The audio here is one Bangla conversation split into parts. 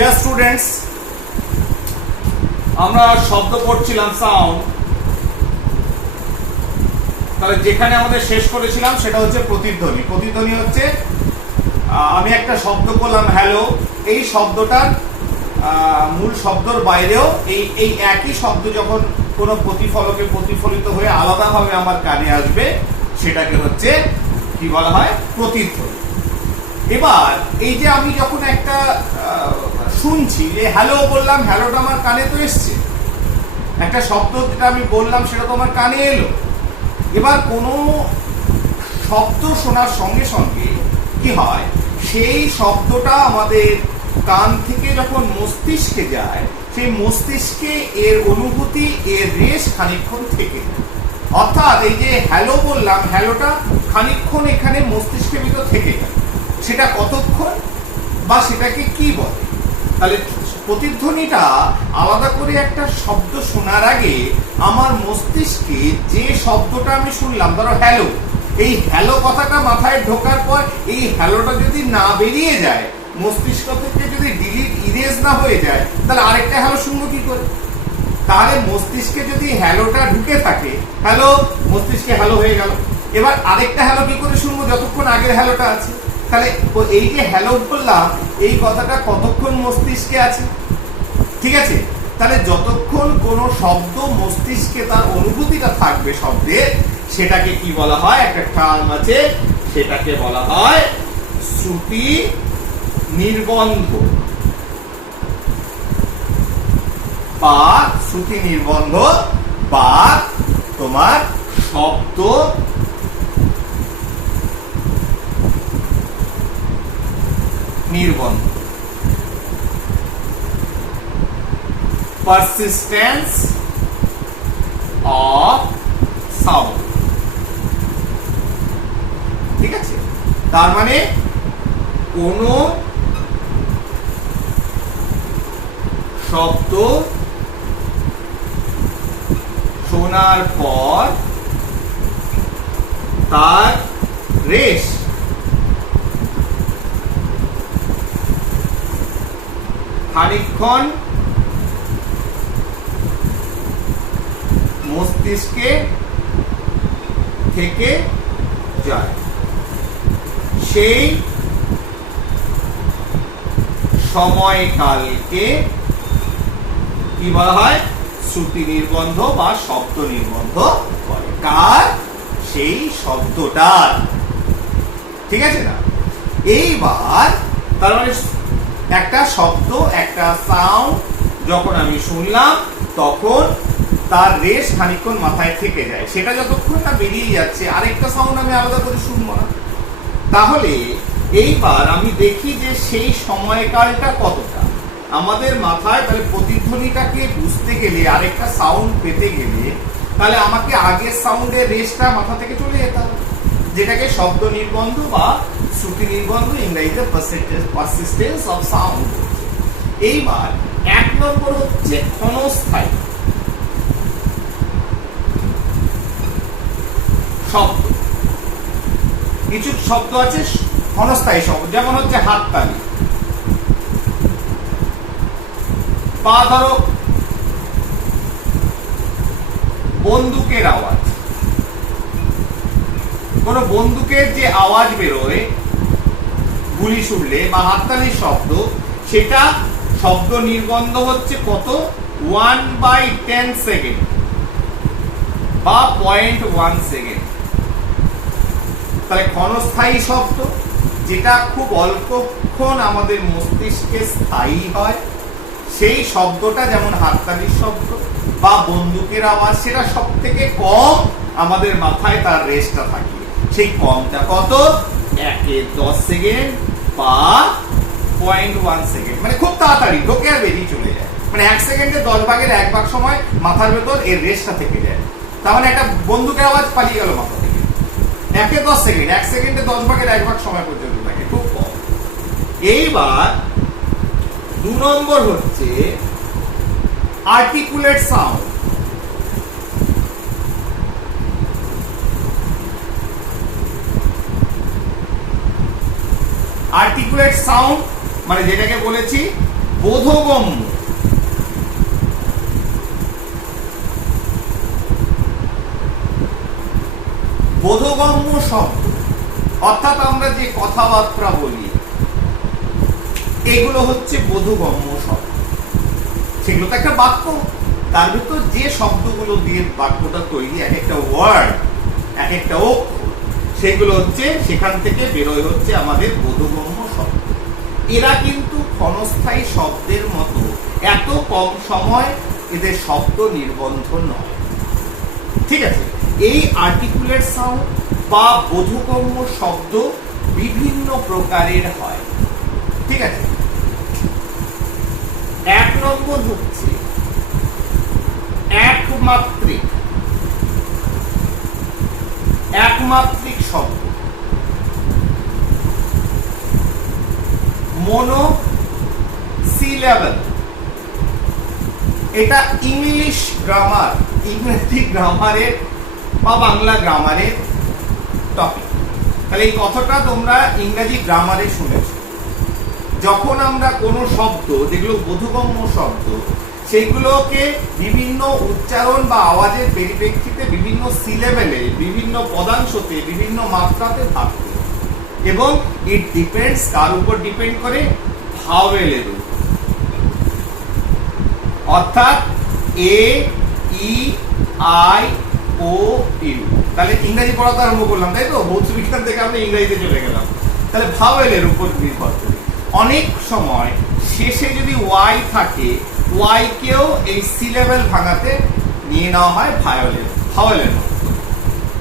ডিয়ার স্টুডেন্টস, আমরা শব্দ পড়ছিলাম সাউন্ড। তাহলে যেখানে আমাদের শেষ করেছিলাম সেটা হচ্ছে প্রতিধ্বনি। প্রতিধ্বনি হচ্ছে আমি একটা শব্দ বললাম হ্যালো, এই শব্দটার মূল শব্দর বাইরেও এই একই শব্দ যখন কোনো প্রতিফলকে প্রতিফলিত হয়ে আলাদাভাবে আমার কানে আসবে সেটাকে হচ্ছে কি বলা হয়? প্রতিধ্বনি। এবার এই যে আমি যখন একটা শুনছি যে হ্যালো বললাম, হ্যালোটা আমার কানে তো এসছে, একটা শব্দ যেটা আমি বললাম সেটা তো আমার কানে এলো। এবার কোনো শব্দ শোনার সঙ্গে সঙ্গে কি হয়, সেই শব্দটা আমাদের কান থেকে যখন মস্তিষ্কে যায়, সেই মস্তিষ্কে এর অনুভূতি, এর রেশ খানিকক্ষণ থেকে যায়। অর্থাৎ এই যে হ্যালো বললাম, হ্যালোটা খানিকক্ষণ এখানে মস্তিষ্কের ভিতর থেকে যায়। সেটা কতক্ষণ বা সেটাকে কি বলে? তাহলে প্রতিধ্বনিটা আলাদা করে একটা শব্দ শোনার আগে আমার মস্তিষ্কে যে শব্দটা আমি শুনলাম, ধরো হ্যালো, এই হ্যালো কথাটা মাথায় ঢোকার পর এই হ্যালোটা যদি না বেরিয়ে যায়, মস্তিষ্ক থেকে যদি ইরেজ না হয়ে যায়, তাহলে আরেকটা হ্যালো শুনবো কি করে? তাহলে মস্তিষ্কে যদি হ্যালোটা ঢুকে থাকে, হ্যালো, মস্তিষ্কে হ্যালো হয়ে গেল, এবার আরেকটা হ্যালো কি করে শুনবো যতক্ষণ আগের হ্যালোটা আছে? তাহলে এই যে হ্যালো বললাম, এই কথাটা কতক্ষণ মস্তিষ্কে আছে? ঠিক আছে, তাহলে যতক্ষণ কোনো শব্দ মস্তিষ্কে তার অনুভূতিটা থাকবে শব্দের, সেটাকে কি বলা হয়? একটা টার্ম আছে, সেটাকে বলা হয় শ্রুতি নির্বন্ধ বা শ্রুতি নির্বন্ধ বা তোমার শব্দ নির্বন্ধ। persistence of sound, ঠিক আছে? তার মানে কোন শব্দ শোনার পর তার রেশ খানিকক্ষণ মস্তিষ্কে থেকে যায়, সেই সময়কালকে কি বলা হয়? শ্রুতি নির্বন্ধ বা শব্দ নির্বন্ধ বলে। কার? সেই শব্দটার। ঠিক আছে না? এইবার তার মানে একটা শব্দ, একটা সাউন্ড যখন আমি শুনলাম, তখন তার রেশ খানিকক্ষণ মাথায় থেকে যায়। সেটা যতক্ষণ না বেরিয়ে যাচ্ছে, আরেকটা সাউন্ড আমি আলাদা করে শুনবো না। তাহলে এইবার আমি দেখি যে সেই সময়কালটা কতটা আমাদের মাথায়। তাহলে প্রতিধ্বনিটাকে বুঝতে গেলে, আরেকটা সাউন্ড পেতে গেলে, তাহলে আমাকে আগের সাউন্ডের রেশটা মাথা থেকে চলে যেতে হবে, যেটাকে শব্দ নির্বন্ধ বা শ্রুতি নির্বন্ধ, ইংরেজিতে পারসিস্টেন্স অফ সাউন্ড। এইবার এক নম্বর হচ্ছে ক্ষণস্থায়ী শব্দ। কিছু শব্দ আছে ক্ষণস্থায়ী শব্দ, যেমন হচ্ছে হাততালি, বা ধরো বন্দুকের আওয়াজ। কোন বন্দুকের যে আওয়াজ বেরোয় গুলি ছুড়লে বা হাততালির শব্দ, সেটা শব্দ নির্বন্ধ হচ্ছে কত? 1/10 সেকেন্ড বা 0.1 সেকেন্ড। তাহলে ক্ষণস্থায়ী শব্দ, যেটা খুব অল্পক্ষণ আমাদের মস্তিষ্কে স্থায়ী হয়, সেই শব্দটা, যেমন হাততালির শব্দ বা বন্দুকের আওয়াজ, সেটা সব থেকে কম আমাদের মাথায় তার রেশটা থাকে। সেই কমটা কত? 1/10 সেকেন্ড বা 0.1 সেকেন্ড। মানে খুব তাড়াতাড়ি ঢোকে আর বেরিয়ে চলে যায়। মানে 1 সেকেন্ডে 10 ভাগের 1 ভাগ সময় মাথার ভেতর এর রেশটা থেকে যায়। তার মানে একটা বন্দুকের আওয়াজ পালিয়ে গেল মাথা থেকে। 1/10 সেকেন্ড, 1 সেকেন্ডে 10 ভাগের 1 ভাগ সময় পর্যন্ত থাকে, খুব কম। এইবার 2 নম্বর হচ্ছে আর্টিকুলেট সাউন্ড। আর্টিকুলেট সাউন্ড মানে যেটাকে বলেছি বোধগম্য, বোধগম্য শব্দ, অর্থাৎ আমরা যে কথাবার্তা বলি এগুলো হচ্ছে বোধগম্য শব্দ। সেগুলো তো একটা বাক্য, তার ভিতর যে শব্দগুলো দিয়ে বাক্যটা তৈরি, এক একটা ওয়ার্ড, এক একটা অক্ষর, সেগুলো হচ্ছে সেখান থেকে বেরোয় হচ্ছে আমাদের বোধগম্য শব্দ। এরা কিন্তু ক্ষণস্থায়ী শব্দের মতো এত কম সময় এদের শব্দ নির্বন্ধ নয়। ঠিক আছে, এই আর্টিকুলেট সাউন্ড বা বোধগম্য শব্দ বিভিন্ন প্রকারের হয়। ঠিক আছে, এক নম্বর হচ্ছে একমাত্রিক, একমাত্রিক শব্দ, মোনো সিলেবল। এটা ইংলিশ গ্রামার, ইংরেজি গ্রামারের বা বাংলা গ্রামারের টপিক। তাহলে এই কথাটা তোমরা ইংরেজি গ্রামারে শুনেছো। যখন আমরা কোনো শব্দ, যেগুলো বোধগম্য শব্দ, সেগুলোকে বিভিন্ন উচ্চারণ বা আওয়াজের পরিপ্রেক্ষিতে বিভিন্ন সিলেবেলে, বিভিন্ন পদাংশতে, বিভিন্ন মাত্রাতে ভাগ করি, এবং ইট ডিপেন্ডস, কার উপর ডিপেন্ড করে? ভাওয়েলের উপর। অর্থাৎ এ, ই, আই, ও, ইউ। তাহলে ইংরেজি পড়াতে আরম্ভ করলাম, তাই তো? ভৌত বিজ্ঞান থেকে আমরা ইংরেজিতে চলে গেলাম। তাহলে ভাওয়েলের উপর নির্ভর করে অনেক সময় শেষে যদি ওয়াই থাকে, ওয়াই কেও এই সিলেবেল ভাঙাতে নিয়ে নেওয়া হয় ভাওয়েলের মতো।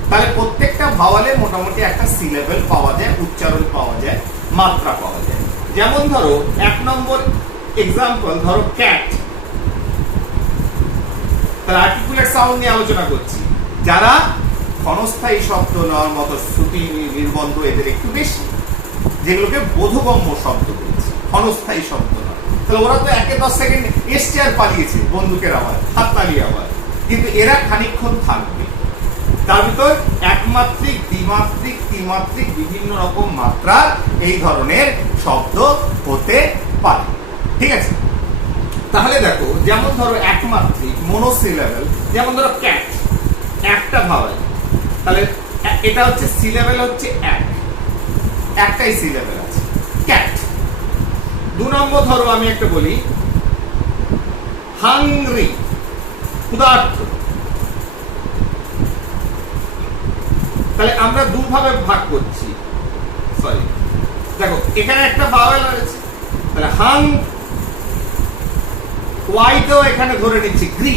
তাহলে প্রত্যেকটা ভাওয়েলে মোটামুটি একটা সিলেবেল পাওয়া যায়, উচ্চারণ পাওয়া যায়, মাত্রা পাওয়া যায়। যেমন ধরো এক নম্বর এক্সাম্পল, ধরো ক্যাট। তাহলে আর্টিকুলেট সাউন্ড নিয়ে আলোচনা করছি। যারা ক্ষণস্থায়ী শব্দ নেওয়ার মতো শ্রুতি নির্বন্ধ এদের একটু বেশি, যেগুলোকে বোধগম্য শব্দ বলছি, ক্ষণস্থায়ী শব্দ নয়। তাহলে ওরা তো 1-10 সেকেন্ড এসছে আর পালিয়েছে, বন্দুকের আওয়াজ, হাততালি আওয়াজ, কিন্তু এরা খানিকক্ষণ থাকবে। তার ভিতর একমাত্রিক, দ্বিমাত্রিক, ত্রিমাত্রিক বিভিন্ন রকম মাত্রার এই ধরনের শব্দ হতে পারে। ঠিক আছে, তাহলে দেখো, যেমন ধরো একমাত্রিক, মোনোসিলেবল, যেমন ধরো ক্যাট, একটা ভাওয়েল। তাহলে এটা হচ্ছে সিলেবেল হচ্ছে এক, একটাই সিলেবেল আছে, ক্যাট। 2 নম্বর ধরো আমি একটা বলি, হাংরি, ক্ষুধার্ত। তাহলে আমরা দুভাবে ভাগ করছি, সরি, দেখো এখানে একটা ভাওয়েল আছে, তাহলে হাং, ওয়াইটাও এখানে ধরে নিচ্ছি, গ্রি,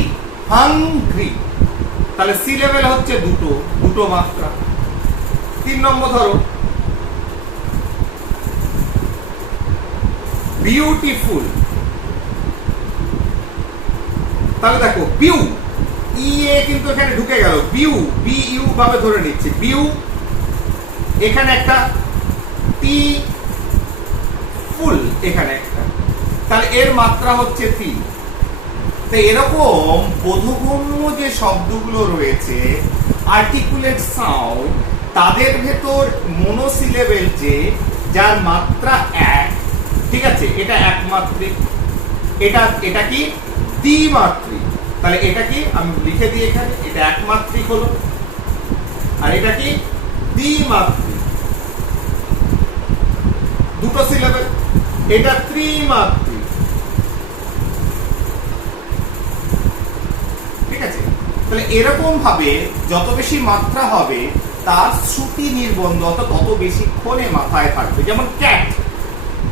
হাংরি। তাহলে সিলেবেল হচ্ছে দুটো মাত্রা। 3 নম্বর ধরো বিউটিফুল। তাহলে দেখো বিউ, ই এ কিন্তু এখানে ঢুকে গেল, বিউ, বি ইউ ভাবে ধরে নিচ্ছে, বিউ। এখানে একটা টি, ফুল এখানে একটা, তাহলে এর মাত্রা হচ্ছে 3। তো এরকম বোধগম্য যে শব্দগুলো রয়েছে, আর্টিকুলেট সাউন্ড, তাদের ভেতর মোনোসিলেবেল যে, যার মাত্রা 1, ঠিক আছে, এটা একমাত্রিক। এটা কি? দ্বিমাত্রিক। তাহলে এটা কি? আমি লিখে দিই এখানে, এটা একমাত্রিক হলো, আর এটা কি? দ্বিমাত্রিক, দুটো সিলেবেল। এটা ত্রিমাত্রিক। ঠিক আছে, তাহলে এরকম ভাবে যত বেশি মাত্রা হবে তার শ্রুতি নির্বন্ধ তত বেশিক্ষণে মাথায় থাকবে। যেমন ক্যাট,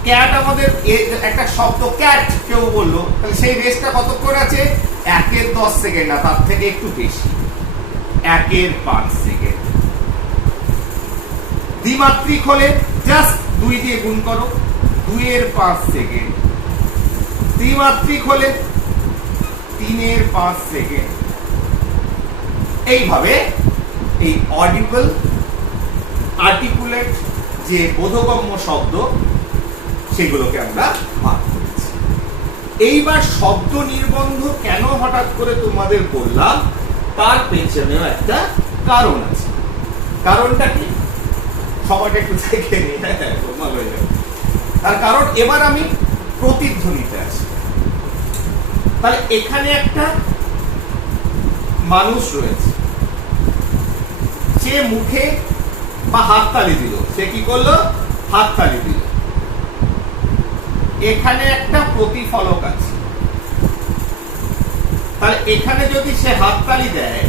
ক্যাট আমাদের একটা শব্দ, ক্যাট কেউ বললো, তাহলে সেই রেসটা কতক্ষণ আছে? 1-10 সেকেন্ড না, তার থেকে একটু বেশি, 1-5 সেকেন্ড। দ্বিমাত্রিক হলে জাস্ট 2 দিয়ে গুণ করো, 2-5 সেকেন্ড। ত্রিমাত্রিক হলে 3-5 সেকেন্ড। এইভাবে এই অডিবল, আর্টিকুলেট যে বোধগম্য শব্দ, সেগুলোকে আমরা ভাগ করেছি। এইবার শব্দ নির্বন্ধ কেন হঠাৎ করে তোমাদের বললাম, তার পেছনেও একটা কারণ আছে। কারণটা কি? সময়টা একটু দেখে নিই, হয়ে যাবে। তার কারণ, এবার আমি প্রতিধ্বনিতে আছে। তাহলে এখানে একটা মানুষ রয়েছে, সে মুখে বা হাততালি দিল, সে কি করলো? হাততালি দিল। এখানে একটা প্রতিফলক আছে, তাহলে এখানে যদি সে হাততালি দেয়,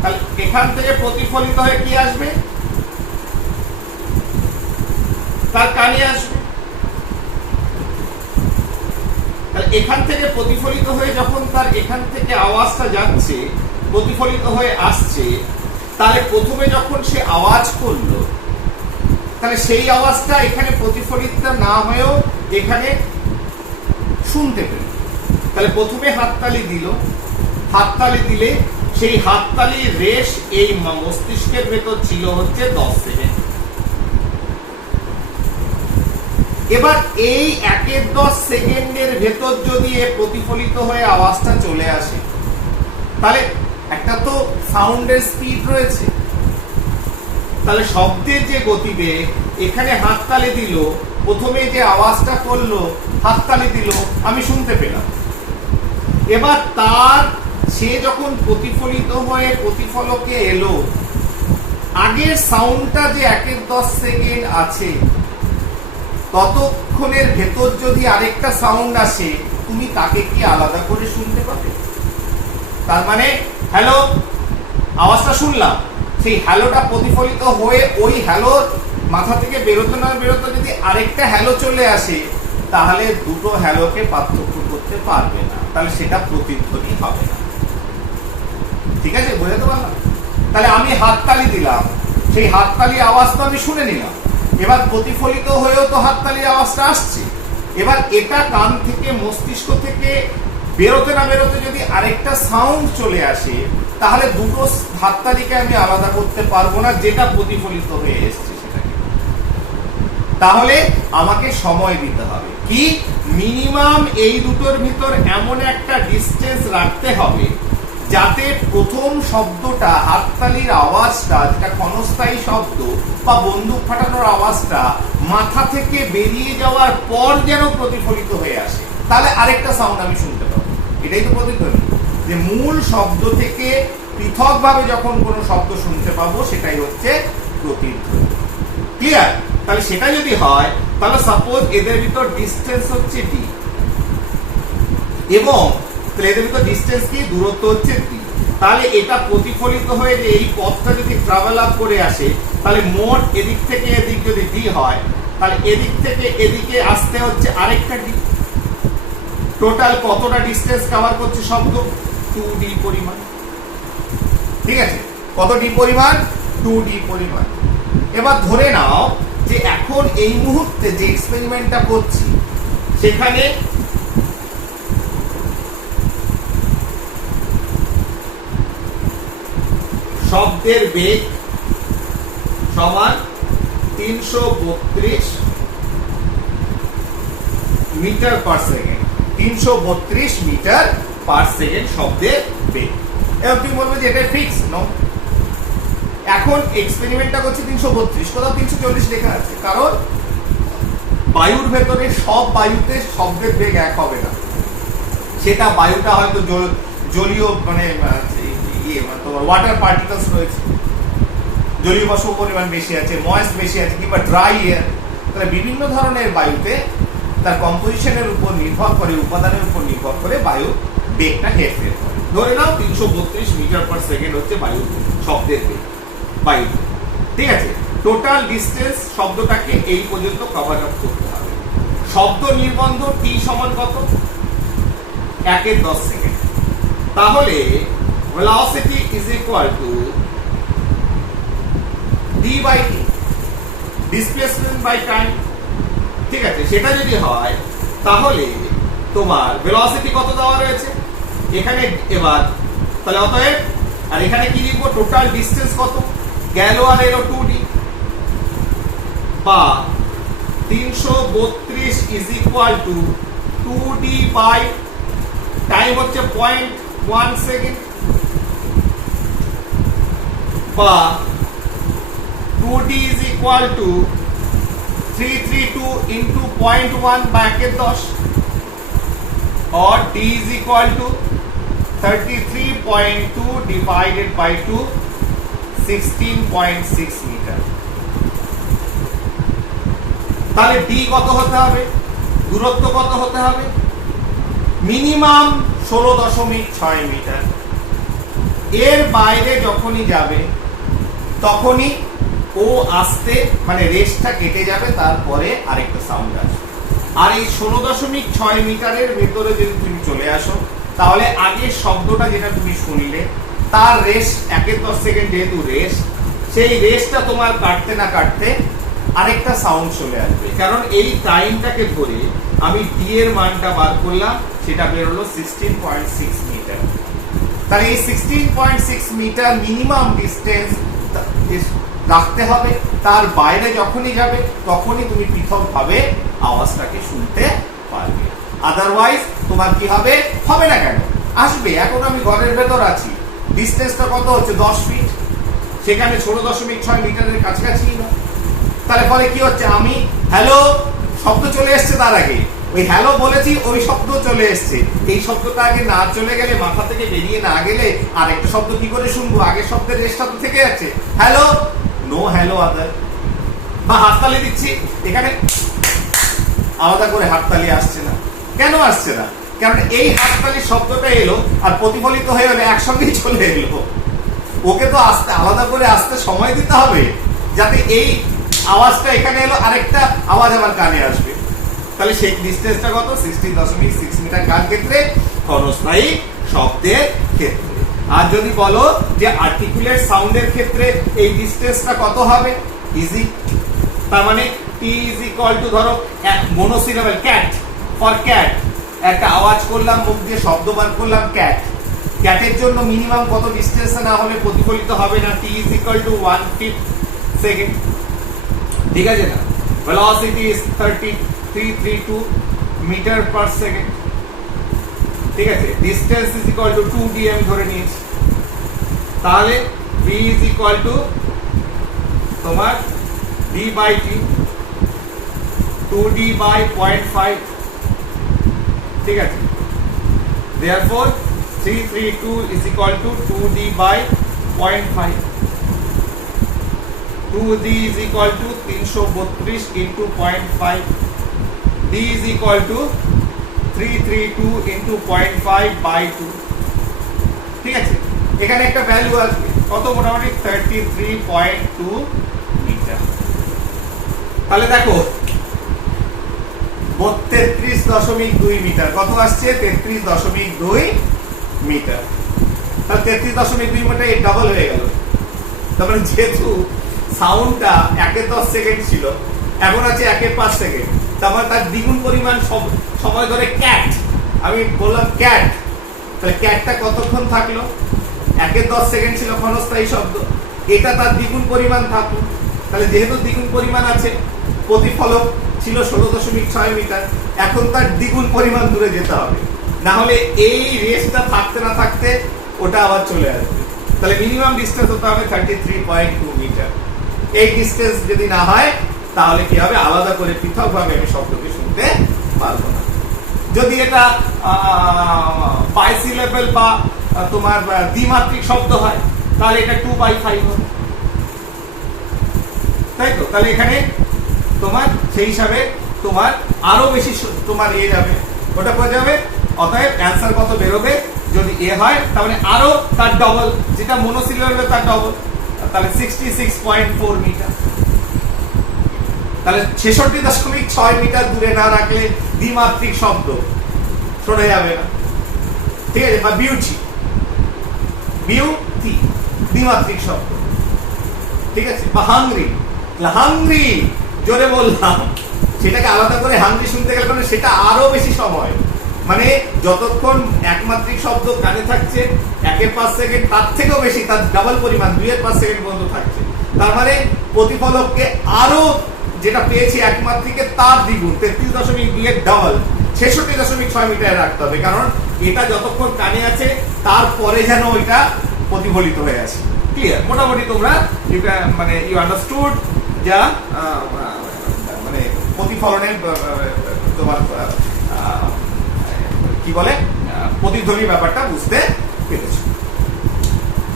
তাহলে এখান থেকে প্রতিফলিত হয়ে কি আসবে? তার কানে আসবে। তাহলে এখান থেকে প্রতিফলিত হয়ে যখন তার এখান থেকে আওয়াজটা যাচ্ছে, প্রতিফলিত হয়ে আসছে, তাহলে প্রথমে যখন সে আওয়াজ করলো, তাহলে সেই আওয়াজটা এখানে প্রতিফলিত না হয়েও এখানে শুনতে পেল। তাহলে প্রথমে হাততালি দিল, হাততালি দিলে সেই হাততালির রেশ এই মস্তিষ্কের ভেতর ছিল হচ্ছে 10 সেকেন্ড। এবার এই 1-10 সেকেন্ডের ভেতর যদি এ প্রতিফলিত হয়ে আওয়াজটা চলে আসে, তাহলে একটা তো সাউন্ডের স্পিড রয়েছে, তাহলে শব্দের যে গতিবেগ, এখানে হাততালি দিল, প্রথমে যে আওয়াজটা করলো, হাততালি দিল, আমি শুনতে পেলাম। এবার তার সে যখন প্রতিফলিত হয়ে প্রতিফলকে এলো, আগের সাউন্ডটা যে 1-10 সেকেন্ড আছে, ততক্ষণের ভেতর যদি আরেকটা সাউন্ড আসে, তুমি তাকে কি আলাদা করে শুনতে পাবে? তার মানে হ্যালো, আওয়াজটা শুনলাম, সেই হ্যালোটা প্রতিফলিত হয়ে ওই হ্যালোর মাথা থেকে বেরোতে না বেরোতে যদি আরেকটা হ্যালো চলে আসে, তাহলে দুটো হ্যালোকে পার্থক্য করতে পারবে না, তাহলে সেটা প্রতিধ্বনি হবে না। ঠিক আছে, বোঝাতে পারলাম? তাহলে আমি হাততালি দিলাম, সেই হাততালি আওয়াজ তো আমি শুনে নিলাম, এবার প্রতিফলিত হয়েও তো হাততালির আওয়াজটা আসছে। এবার এটা কান থেকে, মস্তিষ্ক থেকে বেরোতে না বেরোতে যদি আরেকটা সাউন্ড চলে আসে, তাহলে দুটো হাততালিকে আমি আলাদা করতে পারবো না, যেটা প্রতিফলিত হয়ে এসছে সেটাকে। তাহলে আমাকে সময় দিতে হবে, কি মিনিমাম এই দুটোর ভিতর এমন একটা ডিস্টেন্স রাখতে হবে, যাতে প্রথম শব্দটা, হাততালির আওয়াজটা, যেটা ক্ষণস্থায়ী শব্দ বা বন্দুক ফাটানোর আওয়াজটা মাথা থেকে বেরিয়ে যাওয়ার পর যেন প্রতিফলিত হয়ে আসে, তাহলে আরেকটা সাউন্ড আমি শুনতে পাবো। এটাই তো প্রতিধ্বনি, যে মূল শব্দ থেকে পৃথকভাবে যখন কোনো শব্দ শুনতে পাবো, সেটাই হচ্ছে প্রতিধ্বনি। ক্লিয়ার? তাহলে সেটা যদি হয়, তাহলে সাপোজ এদের ভিতর ডিস্টেন্স হচ্ছে d, এবং এদের ভিতর ডিস্টেন্স কি, দূরত্ব হচ্ছে d, তাহলে এটা প্রতিফলিত হয়ে যে এই পথটা যদি ট্রাভেল আপ করে আসে, তাহলে মোট এদিক থেকে এদিক যদি d হয়, তাহলে এদিক থেকে এদিকে আসতে হচ্ছে আরেকটা d। টোটাল কতটা ডিস্টেন্স কভার করছে শব্দ? 2d পরিমাণ। ঠিক আছে, কত d পরিমাণ? 2d পরিমাণ। এবার ধরে নাও যে এখন এই মুহূর্তে যে এক্সপেরিমেন্টটা করছি, সেখানে শব্দের বেগ সমান 332 metre per second. 332 metre per second শব্দের বেগ। এবার তুমি বলবে যে এটা ফিক্স নো। এখন এক্সপেরিমেন্টটা করছে 332, কোথাও 340 লেখা আছে, কারণ বায়ুর ভেতরে সব বায়ুতে শব্দের বেগ এক হবে না। সেটা বায়ুটা হয়তো জলীয়, মানে তোমার ওয়াটার পার্টিকেলস রয়েছে, জলীয় বাষ্প পরিমাণ বেশি আছে, ময়েস্ট বেশি আছে, কিংবা ড্রাই এয়ার। তাহলে বিভিন্ন ধরনের বায়ুতে তার কম্পোজিশনের উপর নির্ভর করে, উপাদানের উপর নির্ভর করে বায়ু বেগটা হেরফের করে। ধরে নাও 332 মিটার পার সেকেন্ড হচ্ছে বায়ু শব্দের বেগ বায়ু। ঠিক আছে, টোটাল ডিস্টেন্স শব্দটাকে এই পর্যন্ত কভার আপ করতে হবে। শব্দ নির্বন্ধ t সমান কত? 1/10 সেকেন্ড। তাহলে velocity is equal to d by t, displacement by time। ঠিক আছে, সেটা যদি হয়, তাহলে তোমার ভেলোসিটি কত দেওয়া রয়েছে এখানে। এবার তাহলে অতএব, আর এখানে কি লিখবো? টোটাল ডিস্টেন্স কত গেল আর এলো 2d, বা 332 is equal to 2d by time হচ্ছে 0.1 সেকেন্ড, বা 2d is equal to 332 into 0.1 by 10 or D is equal to 33.2 divided by 2 16.6 metre. তাহলে D কত হতে হবে, দূরত্ব কত হতে হবে, মিনিমাম 16.6 মিটার। এর বাইরে যখনই যাবে তখনই ও আসতে মানে রেসটা কেটে যাবে, তারপরে আরেকটা সাউন্ড আসবে। আর এই 16.6 মিটারের ভেতরে যদি তুমি চলে আসো তাহলে আগের শব্দটা যেটা তুমি শুনলে তার রেস 1/10 সেকেন্ড যেহেতু রেস, সেই রেসটা তোমার কাটতে না কাটতে আরেকটা সাউন্ড চলে আসবে। কারণ এই টাইমটাকে ধরে আমি ডি এর মানটা বার করলাম, সেটা বের হলো 16.6 মিটার। তাহলে এই 16.6 মিটার মিনিমাম ডিস্টেন্স রাখতে হবে, তার বাইরে যখনই যাবে তখনই তুমি পৃথকভাবে আওয়াজটাকে শুনতে পারবে। আদারওয়াইজ তোমার কি হবে, হবে না কেন, আসবে। এখন আমি ঘরের ভেতর আছি, ডিস্টেন্সটা কত হচ্ছে 10 ফিট, সেখানে 16.6 মিটারের কাছাকাছি না। তাহলে ফলে কি হচ্ছে, আমি হ্যালো শব্দ চলে এসছে, তার আগে ওই হ্যালো বলেছি, ওই শব্দ চলে এসছে। এই শব্দটা আগে না চলে গেলে, মাথা থেকে বেরিয়ে না গেলে আরেকটা শব্দ কি করে শুনবো? আগের শব্দের রেসটা তো থেকে যাচ্ছে। হ্যালো, নো হ্যালো আদার। বা হাততালি দিচ্ছি, এখানে আলাদা করে হাততালি আসছে না। কেন আসছে না? কারণ এই হাততালির শব্দটা এলো আর প্রতিফলিত হয়ে গেলে একসঙ্গেই চলে এলো। ওকে তো আসতে আলাদা করে আসতে সময় দিতে হবে, যাতে এই আওয়াজটা এখানে এলো, আরেকটা আওয়াজ আমার কানে আসবে। তাহলে সেই ডিসটেন্সটা কত, 16.6 মিটার। কার ক্ষেত্রে? ক্ষণস্থায়ী শব্দের ক্ষেত্রে। আর যদি বলো যে আর্টিকুলেট সাউন্ডের ক্ষেত্রে এই ডিসটেন্সটা কত হবে, ইজি। তার মানে টি ইজ ইকুয়াল টু, ধরো মনোসিলাবল ক্যাট, ফর ক্যাট একটা আওয়াজ করলাম, মুখ দিয়ে শব্দ বার করলাম ক্যাট। ক্যাটের জন্য মিনিমাম কত ডিসটেন্স না হলে প্রতিফলিত হবে না? T is equal to 1/5 second. ঠিক আছে না? Velocity is 332 metre per second. ঠিক আছে, distance is equal two 2d আমি ধরে নিয়েছি। তাহলে v ইজ ইকুয়াল টু তোমার d by t, 2d by 0.5। ঠিক আছে, therefore 332 is equal to 2d by 0.5. 2d is equal to 332 into 0.5. d is equal to 332 into 0.5 by 2. ঠিক আছে, এখানে একটা ভ্যালু আসবে কত, মোটামুটি 33.2 মিটার। তাহলে দেখো 33.2 মিটার কত আসছে, 33.2 মিটার। তাহলে 33.2 মিটার এই ডাবল হয়ে গেল। তারপরে যেহেতু সাউন্ডটা 1/10 সেকেন্ড ছিল, এখন আছে 1/5 সেকেন্ড, তারপরে তার দ্বিগুণ পরিমাণ সময় ধরে ক্যাট, আমি বললাম ক্যাট, তাহলে ক্যাটটা কতক্ষণ থাকলো, 1/10 সেকেন্ড ছিল ক্ষণস্থায়ী শব্দ, এটা তার দ্বিগুণ পরিমাণ থাকলো। তাহলে যেহেতু দ্বিগুণ পরিমাণ আছে, প্রতিফলক ছিল 16.6 মিটার, এখন তার দ্বিগুণ পরিমাণ দূরে যেতে হবে, না হলে এই রেসটা থাকতে না থাকতে ওটা আবার চলে আসবে। তাহলে মিনিমাম ডিসটেন্স হতে হবে 33.2 মিটার। এই ডিসটেন্স যদি না হয় তাহলে কি হবে, আলাদা করে পৃথকভাবে আমি শব্দকে শুনতে পারবো না। যদি এটা বাইসিলেবল বা তোমার দ্বিমাত্রিক শব্দ হয় তাহলে এটা 2/5 হবে, তাই তো? তাহলে এখানে তোমার সেই হিসাবে তোমার আরো বেশি তোমার যাবে, ওটা পড়ে যাবে। অতএব অ্যান্সার কত বেরোবে, যদি এ হয় তাহলে আরো তার ডবল, যেটা মনোসিলাবল তার ডবল, তাহলে 66.4 মিটার। তাহলে 66.6 মিটার দূরে না রাখলে দ্বিমাত্রিক শব্দ শোনা যাবে না। ঠিক আছে, বা বিউটি দ্বিমাত্রিক শব্দ। ঠিক আছে, বা হাংরি, হাংরি জোরে বললাম, সেটাকে আলাদা করে হাংরি শুনতে গেলে মানে সেটা আরো বেশি সময়, মানে যতক্ষণ একমাত্রিক শব্দ কানে থাকছে 1/5 সেকেন্ড, তার থেকেও বেশি, তার ডাবল পরিমাণ 2/5 সেকেন্ড পর্যন্ত থাকছে। তার মানে প্রতিফলককে আরো যেটা পেয়েছি একমাত্রিকে তার দ্বিগুণ, 33.2 এর ডাবল 66.6 মিটারে রাখতে হবে, কারণ এটা যতক্ষণ কানে আছে তারপরে যেন ওইটা প্রতিফলিত হয়ে আছে। ক্লিয়ার? মোটামুটি তোমরা মানে ইউ আন্ডারস্টুড যা মানে প্রতিফলনের তোমার কি বলে প্রতিধ্বনি ব্যাপারটা বুঝতে পেরেছ।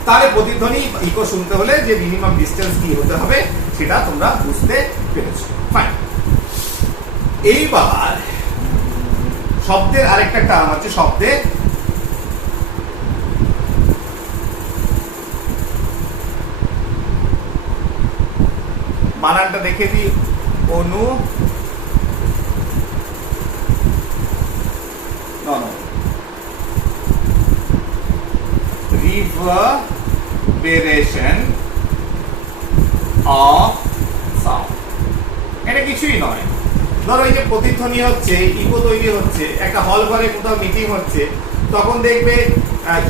তাহলে প্রতিধ্বনি ইকো শুনতে হলে যে মিনিমাম ডিস্টেন্স কি হতে হবে সেটা তোমরা বুঝতে পেরেছ। ফাইন। এইবার শব্দের আরেকটা টার্ম আছে, শব্দের বানানটা দেখে দিই, রিভারবেরেশন অফ সাউন্ড। এটা কিছুই নয়, ধরো এই যে প্রতিধ্বনি হচ্ছে, ইকো তৈরি হচ্ছে, একটা হল ঘরে কোথাও মিটিং হচ্ছে, তখন দেখবে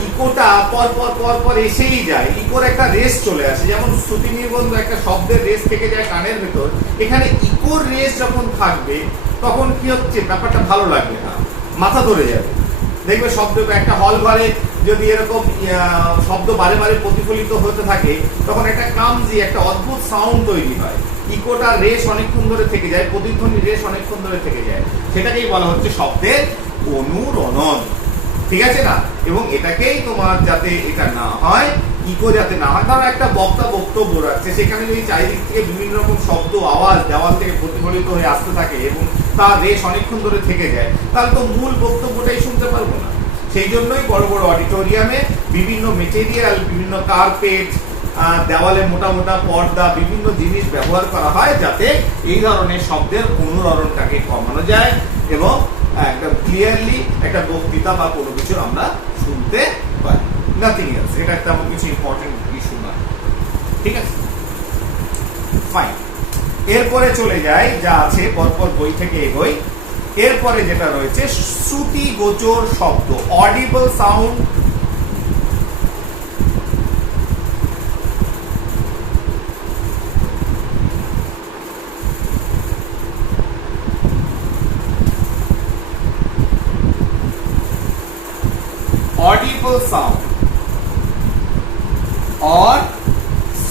ইকোটা পর পর পর পর এসেই যায়, ইকোর একটা রেস চলে আসে। যেমন শ্রুতি নির্বন্ধ একটা শব্দের রেস থেকে যায় কানের ভেতর, এখানে ইকোর রেস যখন থাকবে তখন কি হচ্ছে, ব্যাপারটা ভালো লাগবে না, মাথা ধরে যাবে। দেখবে শব্দ একটা হল ঘরে যদি এরকম শব্দ বারে বারে প্রতিফলিত হতে থাকে তখন একটা ক্লামজি, একটা অদ্ভুত সাউন্ড তৈরি হয়। ইকোটা রেস অনেকক্ষণ ধরে থেকে যায়, প্রতিধ্বনি রেস অনেকক্ষণ ধরে থেকে যায়, সেটাকেই বলা হচ্ছে শব্দের অনুরণন। ঠিক আছে না? এবং এটাকেই তোমার যাতে এটা না হয়, ইকো যাতে না হয়, ধরো একটা বক্তা বক্তব্য রাখছে, সেখানে যদি চারিদিক থেকে বিভিন্ন রকম শব্দ আওয়াজ দেওয়াল থেকে প্রতিফলিত হয়ে আসতে থাকে এবং তার রেস অনেকক্ষণ ধরে থেকে যায়, তাহলে তো মূল বক্তব্যটাই শুনতে পারবো না। সেই জন্যই বড় বড় অডিটোরিয়ামে বিভিন্ন মেটেরিয়াল, বিভিন্ন কার্পেট, দেওয়ালে মোটা মোটা পর্দা, বিভিন্ন জিনিস ব্যবহার করা হয় যাতে এই ধরনের শব্দের অনুরণনটাকে কমানো যায় এবং একটা ক্লিয়ারলি একটা বক্তৃতা বা কোনো কিছু আমরা শুনতে পারি। নাথিং এলস, এটা তেমন কিছু ইম্পর্টেন্ট ইস্যু না। ঠিক আছে, ফাইন। এরপরে চলে যাই, যা আছে পরপর বই থেকে এগোই। এরপরে যেটা রয়েছে শ্রুতি গোচর শব্দ, audible sound. audible sound or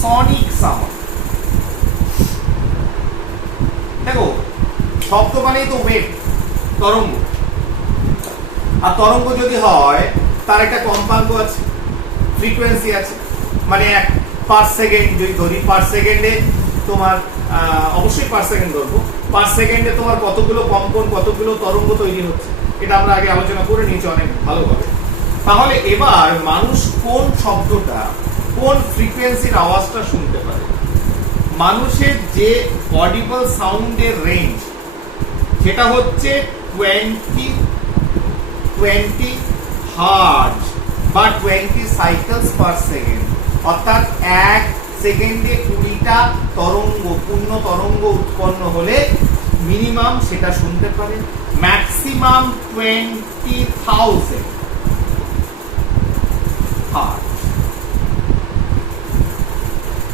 sonic sound। দেখো শব্দ মানেই তো ওয়েভ, তরঙ্গ। আর তরঙ্গ যদি হয় তার একটা কম্পাঙ্ক আছে, ফ্রিকোয়েন্সি আছে। মানে পার সেকেন্ড যদি ধরি, পার সেকেন্ডে তোমার অবশ্যই পার সেকেন্ড ধরবো, পার সেকেন্ডে তোমার কতগুলো কম্পন, কতগুলো তরঙ্গ তৈরি হচ্ছে, এটা আমরা আগে আলোচনা করে নিয়েছি অনেক ভালোভাবে। তাহলে এবার মানুষ কোন শব্দটা, কোন ফ্রিকোয়েন্সির আওয়াজটা শুনতে পারে? মানুষের যে অডিবল সাউন্ডের রেঞ্জ সেটা হচ্ছে 20 হার্জ বা 20 সাইকেলস পার সেকেন্ড, অর্থাৎ এক সেকেন্ডে 20টা তরঙ্গ, পূর্ণ তরঙ্গ উৎপন্ন হলে মিনিমাম সেটা শুনতে পারে, ম্যাক্সিমাম 20,000 হার্জ।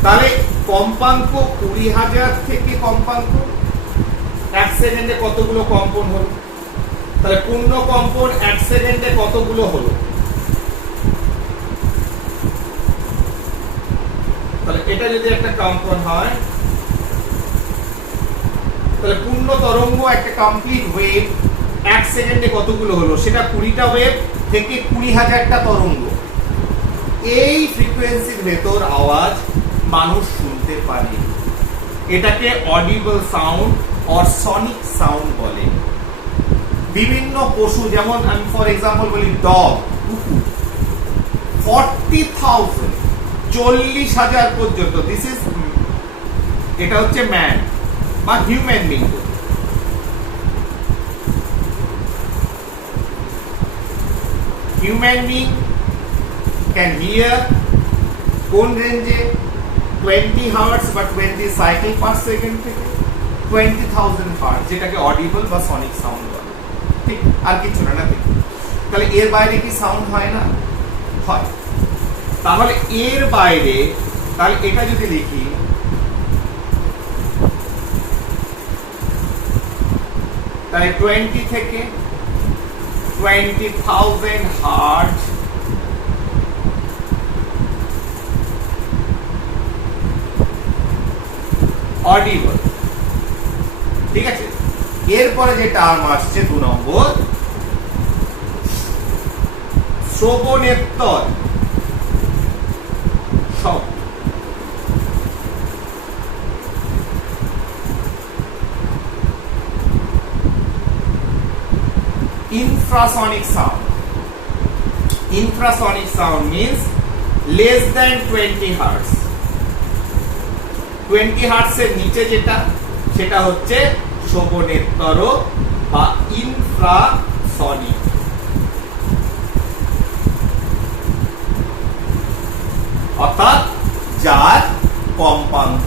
তাহলে কম্পাঙ্ক 20,000 থেকে কম্পাঙ্ক এক সেকেন্ডে কতগুলো কম্পন হলো? তাহলে পূর্ণ কম্পন এক সেকেন্ডে কতগুলো হলো? তাহলে এটা যদি একটা কম্পন হয়, তাহলে পূর্ণ তরঙ্গ একটা কমপ্লিট ওয়েভ এক সেকেন্ডে কতগুলো হলো? সেটা 20টা ওয়েভ থেকে 20,000টা তরঙ্গ। এই ফ্রিকোয়েন্সির ভেতর আওয়াজ মানুষ শুনতে পারে, এটাকে audible sound or Sonic sound বলে। বিভিন্ন পশু, যেমন আমি ফর এক্সাম্পল বলি ডগ, কুকুর, 40,000 40,000 পর্যন্ত, দিস ইজ, এটা হচ্ছে ম্যান বা human being. Human being can here কোন রেঞ্জে? 20 হার্টজ বা 20 সাইকেল পার সেকেন্ড থেকে 20,000 হার্টজ, যেটাকে অডিবল বা সনিক সাউন্ড বলে। ঠিক, আর কিছু না। তাহলে এর বাইরে কি সাউন্ড হয় না? হয়। তাহলে এর বাইরে, তাহলে এটা যদি লিখি, তাহলে 20 থেকে 20,000 হার্টজ অডিবল। ঠিক আছে, এরপরে যে টার্ম আসছে 2 নম্বর, শ্রবণেত্তর শব্দ। infrasonic sound. Infrasonic sound means less than 20 hertz. 20 hertz এর নিচে যেটা, সেটা হচ্ছে শ্রবণেত্তর বা ইনফ্রাসনিক। অর্থাৎ যার কম্পাঙ্ক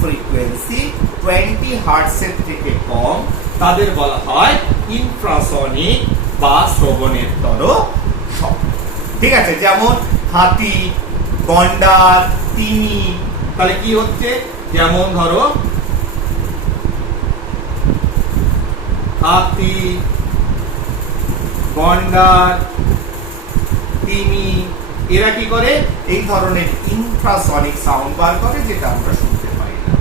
ফ্রিকোয়েন্সি 20 হার্টজ এর থেকে কম তাদের বলা হয় ইনফ্রাসনিক বা শ্রবণেত্তর শব্দ। ঠিক আছে, যেমন হাতি, গন্ডার, তিমি। তাহলে কি হচ্ছে, যেমন ধরো হাতি, গন্ডার, তিমি, এরা কি করে, এই ধরনের ইনফ্রাসনিক সাউন্ড বার করে, যেটা আমরা শুনতে পাই না।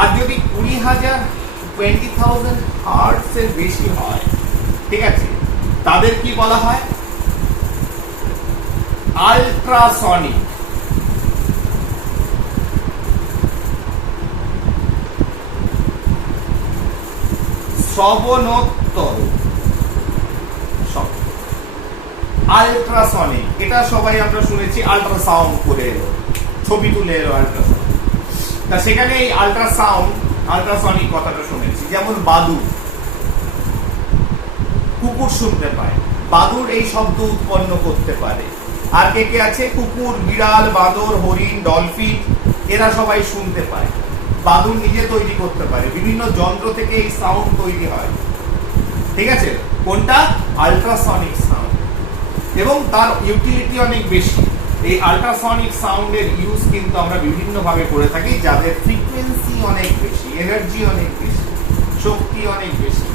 আর যদি 20,000 হার্টজ এর বেশি হয়, ঠিক আছে, তাদের কি বলা হয়, আল্ট্রাসনিক। শ্রবণোত্তর শব্দ। আল্ট্রাসনিক, এটা সবাই আমরা শুনেছি, আল্ট্রাসাউন্ড করে এলো, ছবি তুলে এলো আল্ট্রাসাউন্ড। তা সেখানে এই আল্ট্রাসাউন্ড, আল্ট্রাসনিক কথাটা শুনেছি। যেমন বাদুড়, কুকুর শুনতে পায়, বাদুড় এই শব্দ উৎপন্ন করতে পারে। আর কে কে আছে, কুকুর, বিড়াল, বাঁদর, হরিণ, ডলফিন, এরা সবাই শুনতে পায়। বাদুড় নিজে তৈরি করতে পারে, বিভিন্ন যন্ত্র থেকে এই সাউন্ড তৈরি হয়। ঠিক আছে, কোনটা, আল্ট্রাসনিক সাউন্ড, এবং তার ইউটিলিটি অনেক বেশি। এই আল্ট্রাসনিক সাউন্ডের ইউজ কিন্তু আমরা বিভিন্ন ভাবে করে থাকি, যাদের ফ্রিকোয়েন্সি অনেক বেশি, এনার্জি অনেক বেশি, শক্তি অনেক বেশি।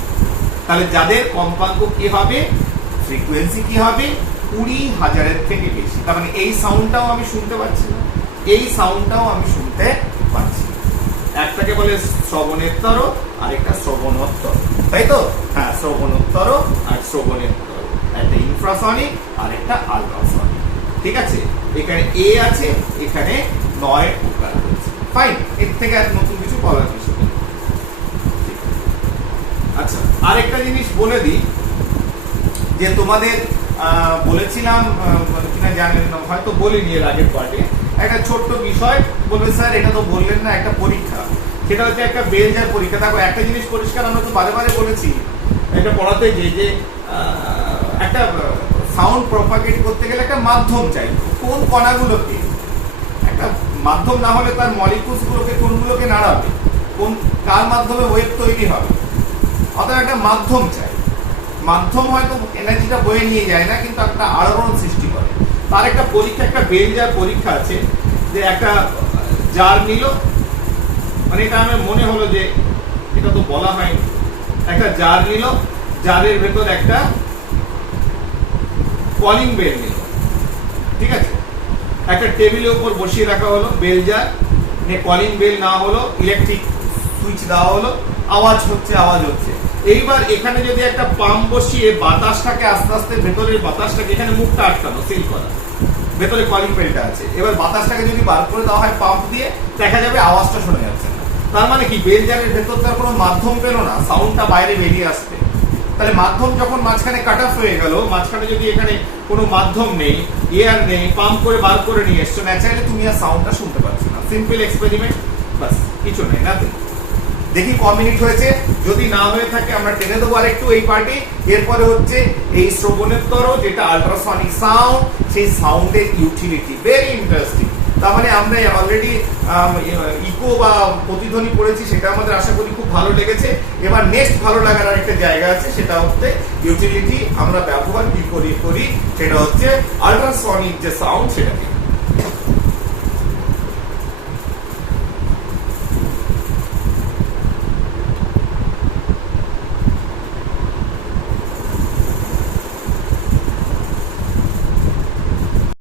তাহলে যাদের কম্পাঙ্ক কি হবে, ফ্রিকোয়েন্সি কি হবে, 20,000 থেকে বেশি। তার মানে এই সাউন্ডটাও আমি শুনতে পাচ্ছি না, এই সাউন্ডটাও আমি শুনতে পাচ্ছি। একটাকে বলে শ্রবণেত্তর, আরেকটা শ্রবণোত্তর, তাই তো? হ্যাঁ, শ্রবণোত্তর আর শ্রবণেত্তর, একটা ইনফ্রাসনিক আর একটা আল্ট্রাসনিক। ঠিক আছে, এখানে এ আছে, এখানে 9 প্রকার রয়েছে। ফাইন, এর থেকে আর নতুন কিছু বলার কিছু নেই। আচ্ছা, আরেকটা জিনিস বলে দিই, যে তোমাদের বলেছিলাম কিনা জানেন না, হয়তো বলিনি এর আগের পার্টে, একটা ছোট্ট বিষয় বলবে, স্যার এটা তো বললেন না, একটা পরীক্ষা, সেটা হচ্ছে একটা বেলজার পরীক্ষা। দেখো, একটা জিনিস পরিষ্কার, আমরা তো বারে বারে বলেছি এটা পড়াতে, যে একটা সাউন্ড প্রপাগেট করতে গেলে একটা মাধ্যম চাই। কোন কণাগুলোকে, একটা মাধ্যম না হলে তার মলিকুলস গুলোকে, কোনগুলোকে নাড়াবে, কোন কার মাধ্যমে ওয়েভ তৈরি হবে, অর্থাৎ একটা মাধ্যম চাই। মাধ্যম হয়তো এনার্জিটা বয়ে নিয়ে যায় না, কিন্তু একটা আলোড়ন সৃষ্টি করে। তার একটা পরীক্ষা, একটা বেলজার পরীক্ষা আছে, যে একটা জার নিল, মানে এটা আমার মনে হলো যে এটা তো বলা হয়নি, একটা জার নিল, জারের ভেতর একটা কলিং বেল নিল, ঠিক আছে, একটা টেবিলের উপর বসিয়ে রাখা হলো বেল জার, কলিং বেল না হলো, ইলেকট্রিক সুইচ দেওয়া হলো, আওয়াজ হচ্ছে, আওয়াজ হচ্ছে। এইবার এখানে যদি একটা পাম্প বসিয়ে বাতাসটাকে আস্তে আস্তে, ভেতরের বাতাসটাকে, এখানে মুখটা আটকানো, সিল করা, ভেতরে কলিং বেলটা আছে, এবার বাতাসটাকে যদি বার করে দেওয়া হয় পাম্প দিয়ে, দেখা যাবে আওয়াজটা শোনা যাচ্ছে না। তার মানে কি, বেল জারের ভেতর তার কোনো মাধ্যম পেল না সাউন্ডটা বাইরে বেরিয়ে আসতে। তাহলে মাধ্যম যখন মাঝখানে কাট অফ হয়ে গেল, মাঝখানে যদি এখানে কোনো মাধ্যম নেই, এয়ার নেই, পাম্প করে বার করে নিয়ে এসছো, ন্যাচারালি তুমি আর সাউন্ডটা শুনতে পাচ্ছ না। সিম্পল এক্সপেরিমেন্ট, বাস, কিছু নেই, নাথিং। দেখি ক মিনিট হয়েছে, যদি না হয়ে থাকে আমরা টেনে দেবো আরেকটু এই পার্টি। এরপরে হচ্ছে এই শ্রবণেত্তর, যেটা আল্ট্রাসনিক সাউন্ড, সেই সাউন্ডের ইউটিলিটি ভেরি ইন্টারেস্টিং। তার মানে আমরা অলরেডি ইকো বা প্রতিধ্বনি পড়েছি, সেটা আমাদের আশা করি খুব ভালো লেগেছে। এবার নেক্সট ভালো লাগার আরেকটা জায়গা আছে, সেটা হচ্ছে ইউটিলিটি আমরা ব্যবহার কি করি, সেটা হচ্ছে আল্ট্রাসনিক যে সাউন্ড, সেটাকে